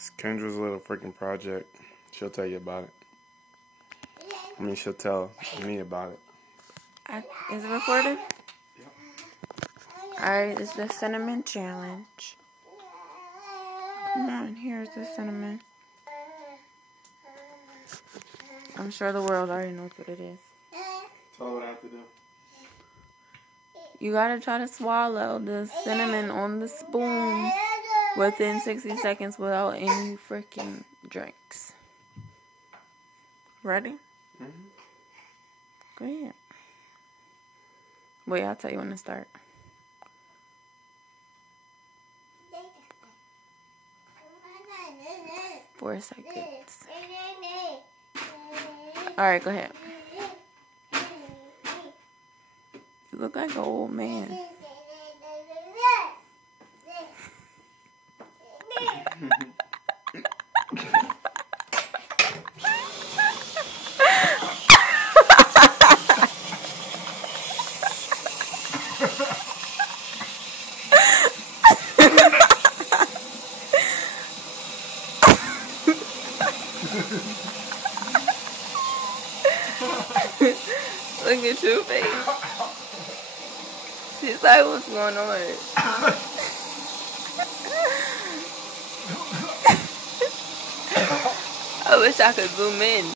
It's Kendra's little freaking project. She'll tell you about it. I mean, she'll tell me about it. Is it recorded? Yep. Alright, it's the cinnamon challenge. Come on, here's the cinnamon. I'm sure the world already knows what it is. Tell her what I have to do. You gotta try to swallow the cinnamon on the spoon within 60 seconds without any freaking drinks. Ready? Mm-hmm. Go ahead. Wait, I'll tell you when to start. Four seconds. Alright, go ahead. You look like an old man. Look at your face. She's like, what's going on? I wish I could zoom in.